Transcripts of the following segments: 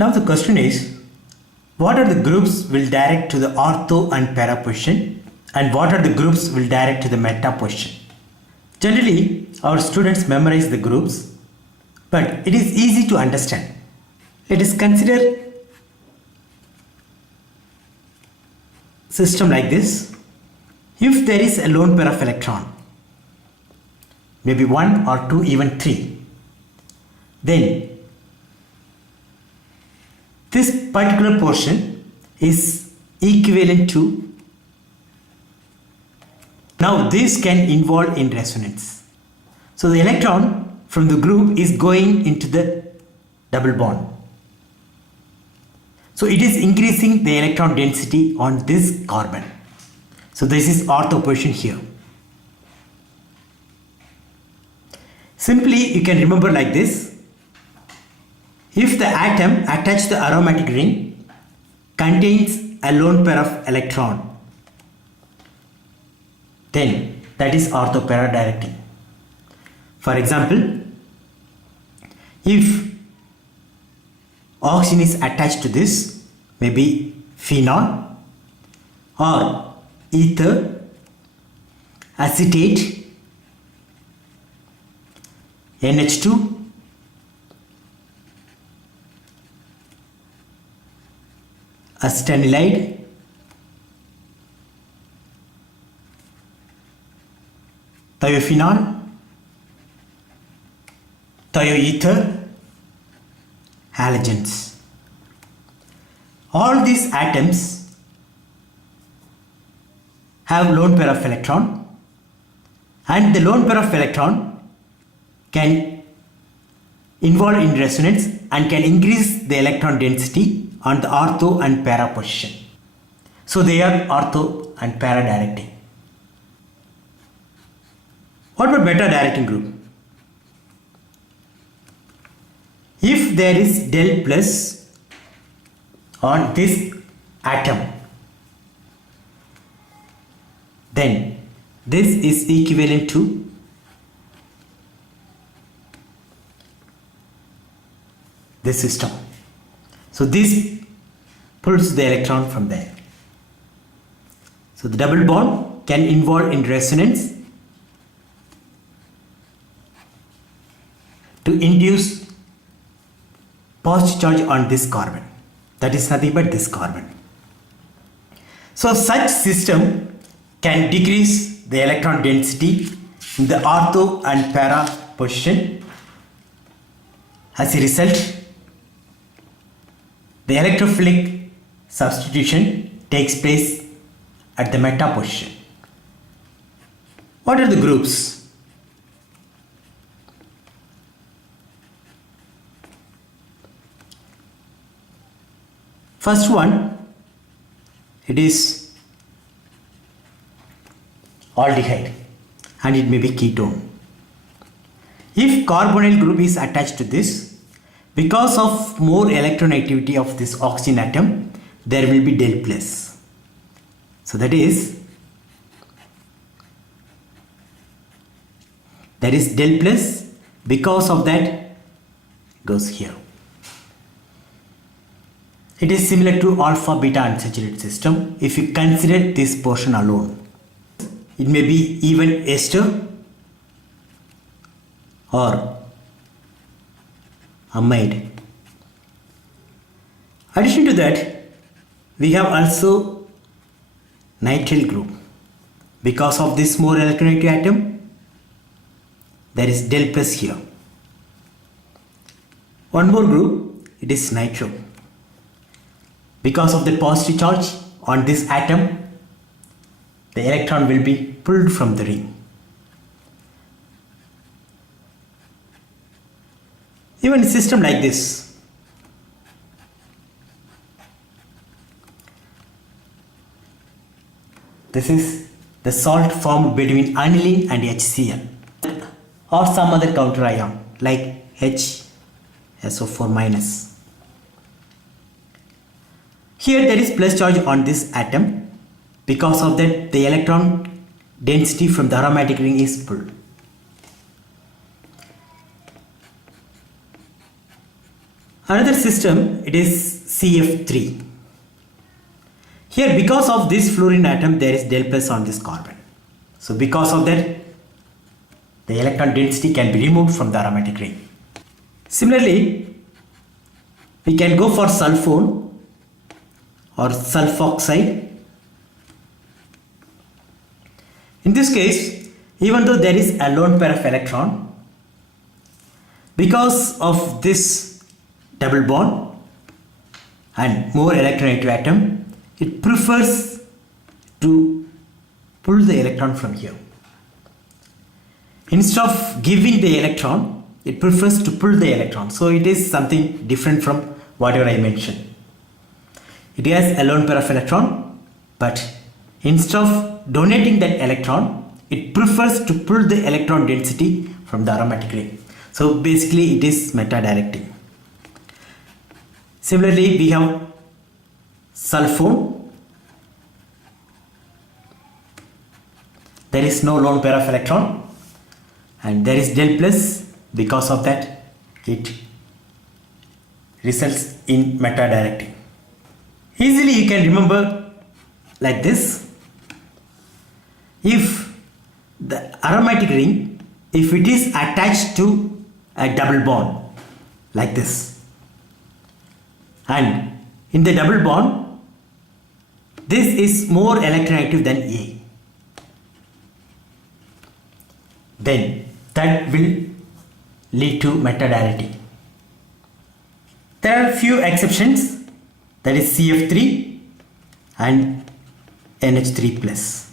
Now the question is, what are the groups will direct to the ortho and para position, and what are the groups will direct to the meta position? Generally, our students memorize the groups, but it is easy to understand. Let us consider system like this. If there is a lone pair of electron, maybe 1 or 2, even 3, then this particular portion is equivalent to, now this can involve in resonance. So the electron from the group is going into the double bond. So it is increasing the electron density on this carbon. So this is ortho position here. Simply you can remember like this. If the atom attached to the aromatic ring contains a lone pair of electron, then that is ortho para directing. For example, if oxygen is attached to this, maybe phenol or ether, acetate, NH2, acetanilide, thiophenol, thioether, halogens. All these atoms have lone pair of electron, and the lone pair of electron can involve in resonance and can increase the electron density on the ortho and para position. So they are ortho and para directing. What about beta directing group? If there is del plus on this atom, then this is equivalent to this system. So this pulls the electron from there. So the double bond can involve in resonance to induce positive charge on this carbon. That is nothing but this carbon. So such system can decrease the electron density in the ortho and para position. As a result, the electrophilic substitution takes place at the meta position. What are the groups? First one, it is aldehyde and it may be ketone. If carbonyl group is attached to this, because of more electronegativity of this oxygen atom, there will be del plus. So that is del plus, because of that goes here. It is similar to alpha beta unsaturated system if you consider this portion alone. It may be even ester or amide. Addition to that, we have also nitrile group. Because of this more electronegative atom, there is del plus here. One more group, it is nitro. Because of the positive charge on this atom, the electron will be pulled from the ring. Even a system like this, this is the salt formed between aniline and HCl or some other counter ion like HSO4 minus. Here there is plus charge on this atom. Because of that, the electron density from the aromatic ring is pulled. Another system, it is CF3. Here, because of this fluorine atom, there is del plus on this carbon. So because of that, the electron density can be removed from the aromatic ring. Similarly, we can go for sulfone or sulfoxide. In this case, even though there is a lone pair of electron, because of this double bond and more electronegative atom, it prefers to pull the electron from here. Instead of giving the electron, it prefers to pull the electron. So it is something different from whatever I mentioned. It has a lone pair of electron, but instead of donating that electron, it prefers to pull the electron density from the aromatic ring. So basically it is meta-directing. Similarly, we have sulfone. There is no lone pair of electron and there is del plus. Because of that, it results in meta-directing. Easily you can remember like this. If the aromatic ring, if it is attached to a double bond like this, and in the double bond, this is more electronegative than A, then that will lead to meta-directing. There are few exceptions, that is CF3 and NH3 plus.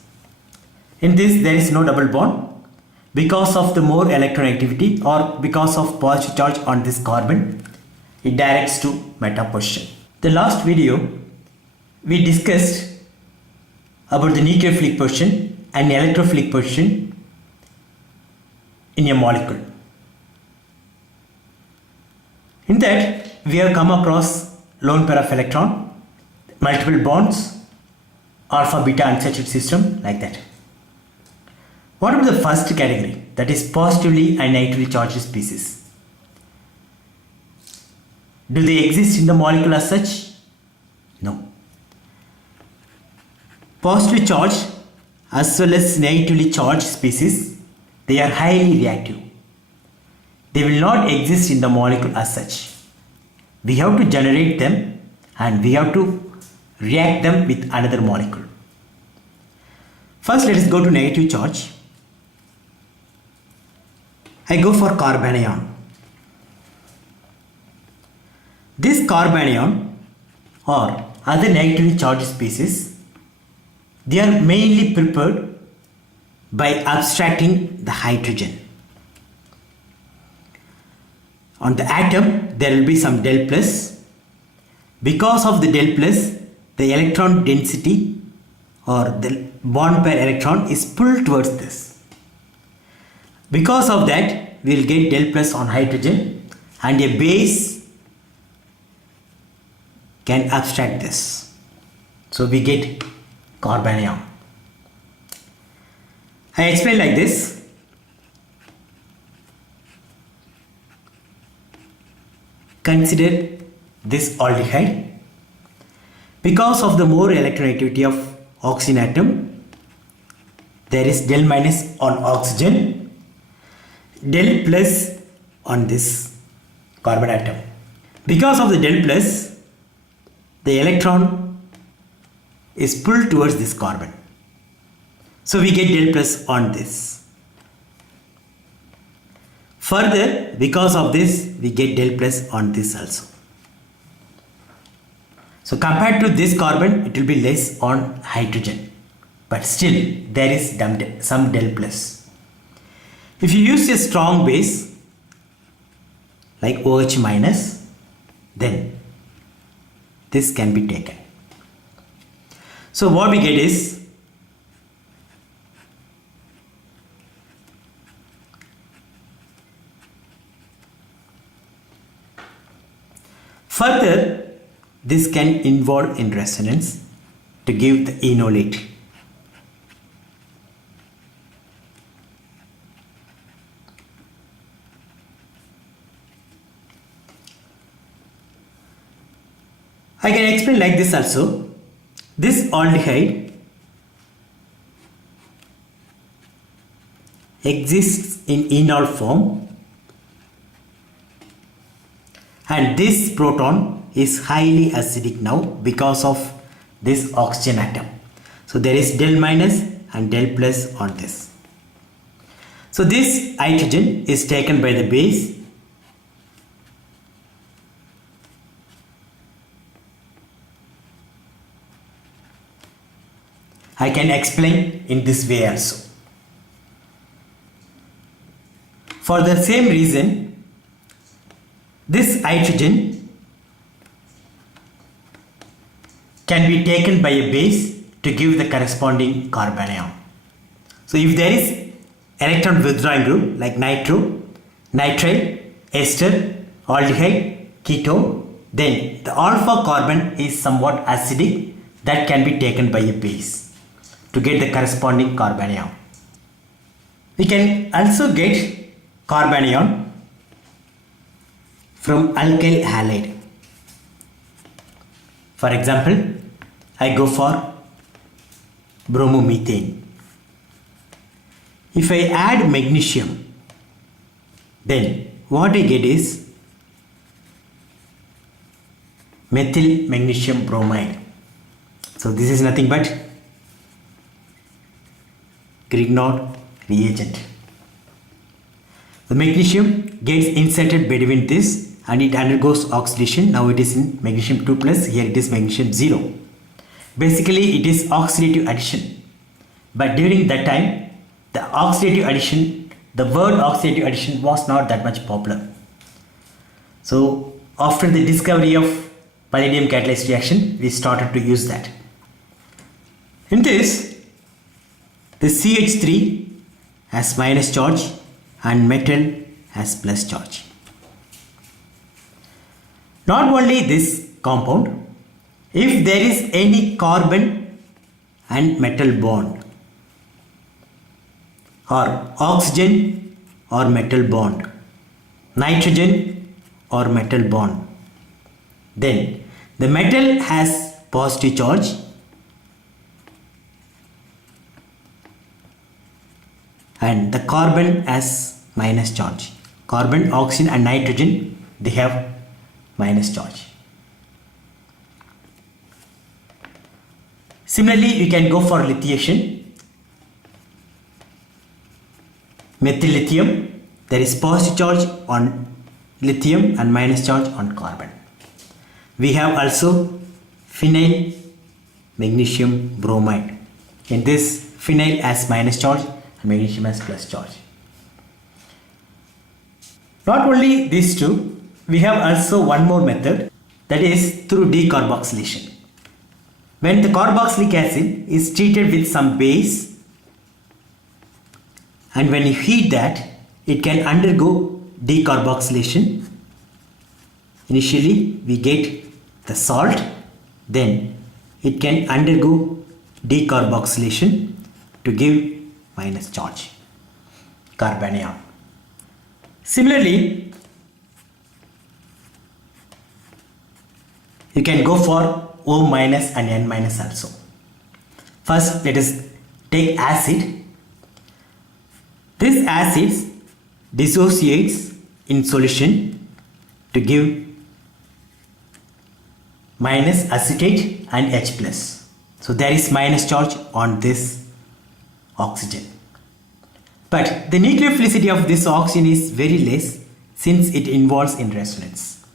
In this there is no double bond because of the more electronegativity or because of positive charge on this carbon. It directs to meta position. The last video we discussed about the nucleophilic position and electrophilic position in a molecule. In that, we have come across lone pair of electron, multiple bonds, alpha beta unsaturated system like that. What about the first category, that is positively and negatively charged species? Do they exist in the molecule as such? No. Positively charged as well as negatively charged species, they are highly reactive. They will not exist in the molecule as such. We have to generate them and we have to react them with another molecule. First, let us go to negative charge. I go for carbanion. This carbanion or other negatively charged species, they are mainly prepared by abstracting the hydrogen. On the atom, there will be some del plus. Because of the del plus, the electron density or the bond pair electron is pulled towards this. Because of that, we will get del plus on hydrogen and a base can abstract this. So we get carbanion. I explain like this. Consider this aldehyde. Because of the more electronegativity of oxygen atom, there is del minus on oxygen, del plus on this carbon atom. Because of the del plus, the electron is pulled towards this carbon. So we get del plus on this. Further, because of this, we get del plus on this also. So compared to this carbon, it will be less on hydrogen. But still, there is some del plus. If you use a strong base, like OH minus, then this can be taken. So what we get is further, this can involve in resonance to give the enolate. I can explain like this also. This aldehyde exists in enol form, and this proton is highly acidic now because of this oxygen atom. So there is del minus and del plus on this. So this hydrogen is taken by the base, I can explain in this way also. For the same reason, this hydrogen can be taken by a base to give the corresponding carbanion. So if there is electron withdrawing group like nitro, nitrile, ester, aldehyde, ketone, then the alpha carbon is somewhat acidic, that can be taken by a base to get the corresponding carbanion. We can also get carbanion from alkyl halide. For example, I go for bromomethane. If I add magnesium, then what I get is methyl magnesium bromide. So this is nothing but Grignard reagent. The magnesium gets inserted between this and it undergoes oxidation. Now it is in magnesium 2 plus, here it is magnesium 0. Basically it is oxidative addition, but during that time the oxidative addition, the word oxidative addition was not that much popular. So after the discovery of palladium catalyzed reaction, we started to use that. In this, the CH3 has minus charge and metal has plus charge. Not only this compound, if there is any carbon and metal bond or oxygen or metal bond, nitrogen or metal bond, then the metal has positive charge and the carbon has minus charge. Carbon, oxygen and nitrogen, they have minus charge. Similarly, we can go for lithiation. Methyl lithium, there is positive charge on lithium and minus charge on carbon. We have also phenyl magnesium bromide. In this, phenyl has minus charge and magnesium has plus charge. Not only these two, we have also one more method, that is through decarboxylation. When the carboxylic acid is treated with some base and when you heat that, it can undergo decarboxylation. Initially we get the salt, then it can undergo decarboxylation to give minus charge, carbanion. Similarly, you can go for O minus and N minus also. First, let us take acid. This acid dissociates in solution to give minus acetate and H plus. So there is minus charge on this oxygen. But the nucleophilicity of this oxygen is very less since it involves in resonance.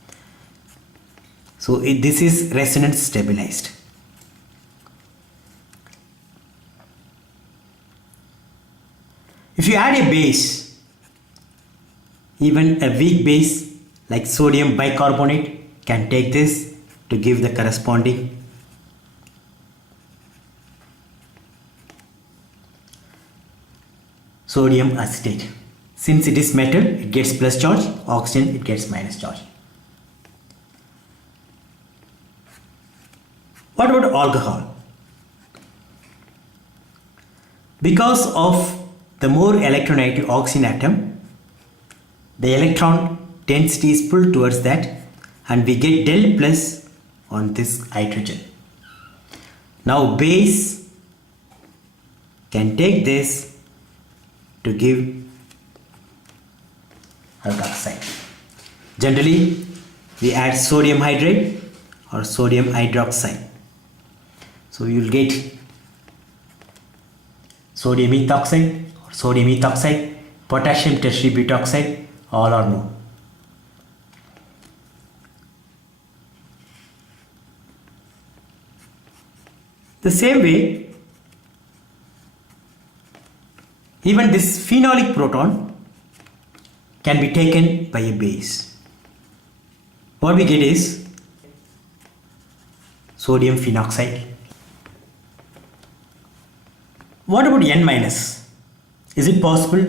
So this is resonance stabilized. If you add a base, even a weak base like sodium bicarbonate can take this to give the corresponding sodium acetate. Since it is metal, it gets plus charge, oxygen it gets minus charge. What about alcohol? Because of the more electronegative oxygen atom, the electron density is pulled towards that and we get del plus on this hydrogen. Now base can take this to give hydroxide. Generally, we add sodium hydrate or sodium hydroxide. So you will get sodium ethoxide or sodium ethoxide, potassium tertiary butoxide, all or no. The same way, even this phenolic proton can be taken by a base. What we get is sodium phenoxide. What about N minus? Is it possible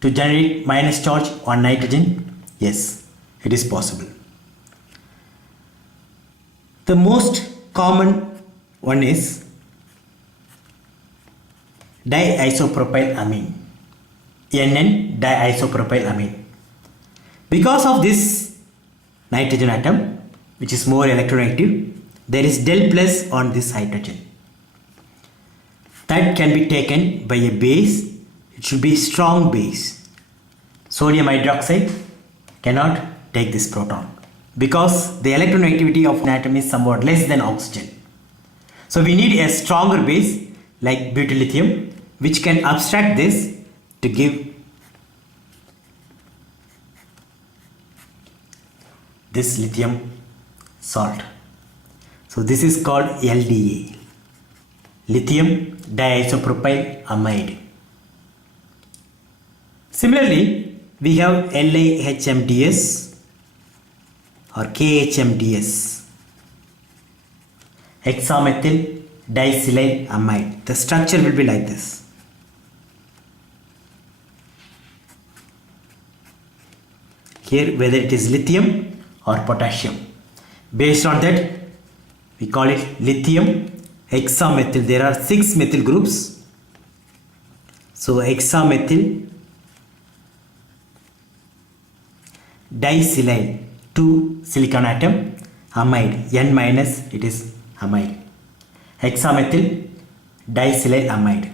to generate minus charge on nitrogen? Yes, it is possible. The most common one is diisopropylamine, NN diisopropylamine. Because of this nitrogen atom, which is more electronegative, there is del plus on this hydrogen. That can be taken by a base. It should be strong base. Sodium hydroxide cannot take this proton because the electronegativity of an atom is somewhat less than oxygen. So we need a stronger base like butyllithium, which can abstract this to give this lithium salt. So this is called LDA, lithium diisopropyl amide. Similarly, we have LiHMDS or KHMDS, hexamethyl disillyl amide. The structure will be like this. Here, whether it is lithium or potassium. Based on that, we call it lithium hexamethyl. There are 6 methyl groups. So hexamethyl disillyl, 2 silicon atom, amide, N minus, it is amide. Hexamethyl disillyl amide.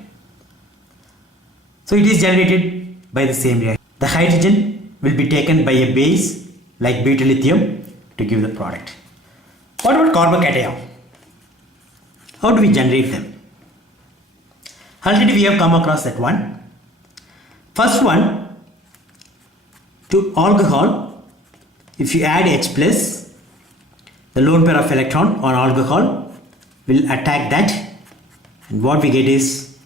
So it is generated by the same reaction. The hydrogen will be taken by a base like butyllithium to give the product. What about carbocation? How do we generate them? Already we have come across that one. First one, to alcohol, if you add H plus, the lone pair of electron on alcohol will attack that, and what we get is,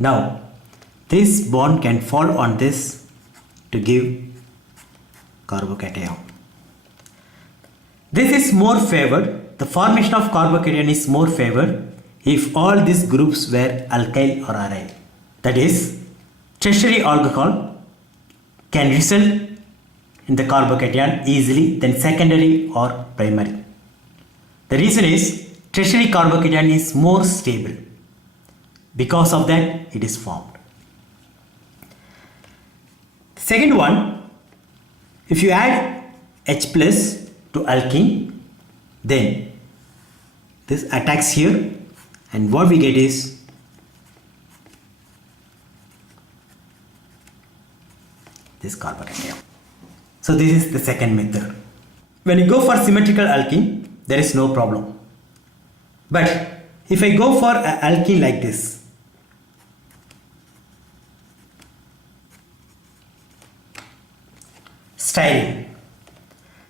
now this bond can fall on this to give carbocation. This is more favored, the formation of carbocation is more favored if all these groups were alkyl or aryl. That is, tertiary alcohol can result in the carbocation easily than secondary or primary. The reason is tertiary carbocation is more stable. Because of that, it is formed. Second one, if you add H plus to alkene, then this attacks here, and what we get is this carbocation. So this is the second method. When you go for symmetrical alkene, there is no problem. But if I go for an alkene like this, styrene.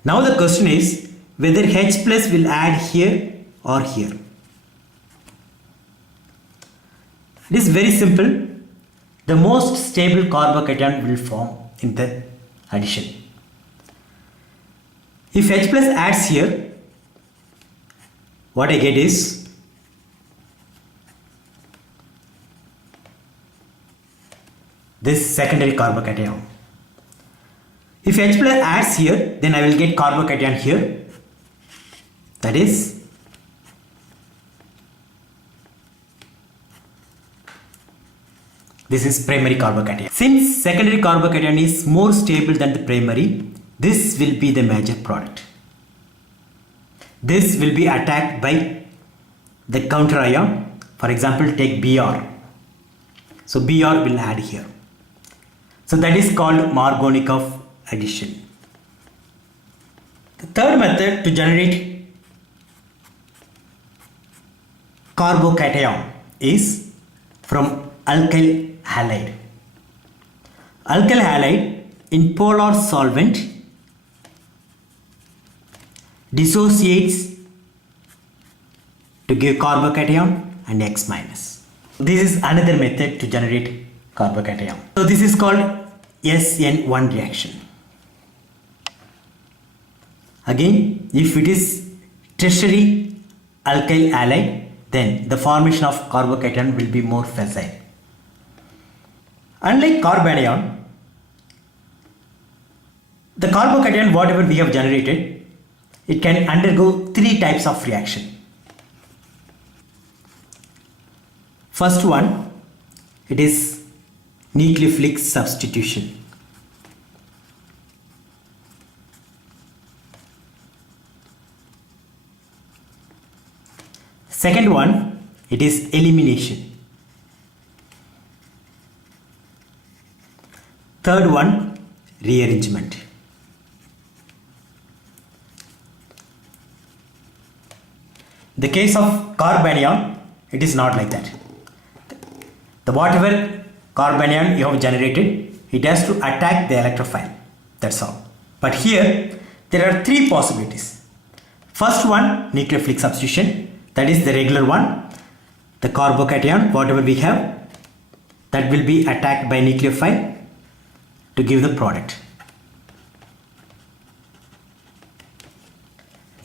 Now the question is whether H plus will add here or here. It is very simple. The most stable carbocation will form in the addition. If H plus adds here, what I get is this secondary carbocation. If H plus adds here, then I will get carbocation here. That is this is primary carbocation. Since secondary carbocation is more stable than the primary, this will be the major product. This will be attacked by the counter ion. For example, take Br. So Br will add here. So that is called Markovnikov addition. The third method to generate carbocation is from alkyl halide. Alkyl halide in polar solvent dissociates to give carbocation and X minus. This is another method to generate carbocation. So this is called SN1 reaction. Again, if it is tertiary alkyl halide, then the formation of carbocation will be more facile. Unlike carbanion, the carbocation whatever we have generated, it can undergo three types of reaction. First one, it is nucleophilic substitution. Second one, it is elimination. Third one, rearrangement. In the case of carbanion, it is not like that. The whatever carbanion you have generated, it has to attack the electrophile. That's all. But here, there are three possibilities. First one, nucleophilic substitution. That is the regular one. The carbocation, whatever we have, that will be attacked by nucleophile to give the product.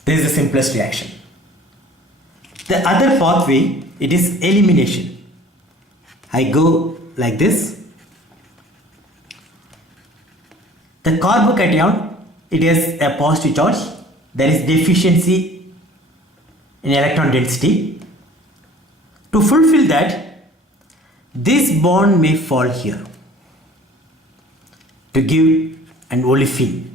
This is the simplest reaction. The other pathway, it is elimination. I go like this. The carbocation, it has a positive charge. There is deficiency in electron density. To fulfill that, this bond may fall here to give an olefin.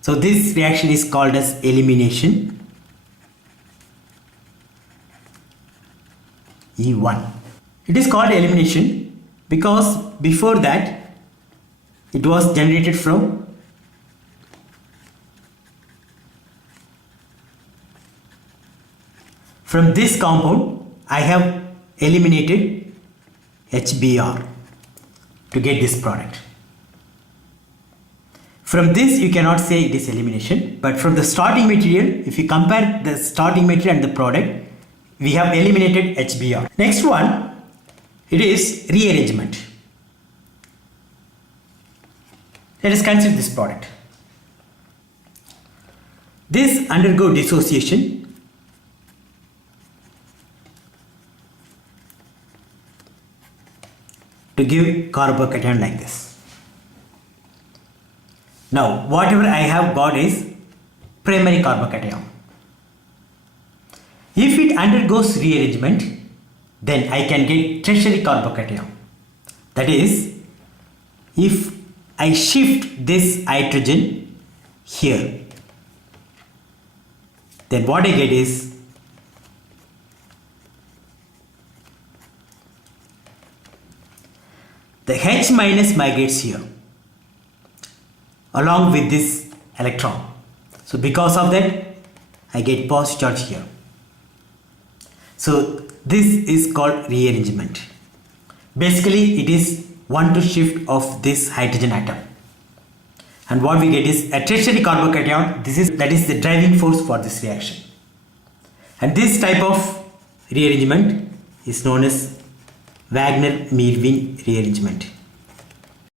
So this reaction is called as elimination. E1. It is called elimination because before that it was generated from this compound. I have eliminated HBr to get this product. From this you cannot say it is elimination, but from the starting material, if you compare the starting material and the product, we have eliminated HBr. Next one, it is rearrangement. Let us consider this product. This undergo dissociation to give carbocation like this. Now whatever I have got is primary carbocation. If it undergoes rearrangement, then I can get tertiary carbocation. That is, if I shift this hydrogen here, then what I get is the H minus migrates here along with this electron. So because of that, I get positive charge here. So this is called rearrangement. Basically, it is one to shift of this hydrogen atom. And what we get is a tertiary carbocation. That is the driving force for this reaction. And this type of rearrangement is known as Wagner-Meerwin rearrangement.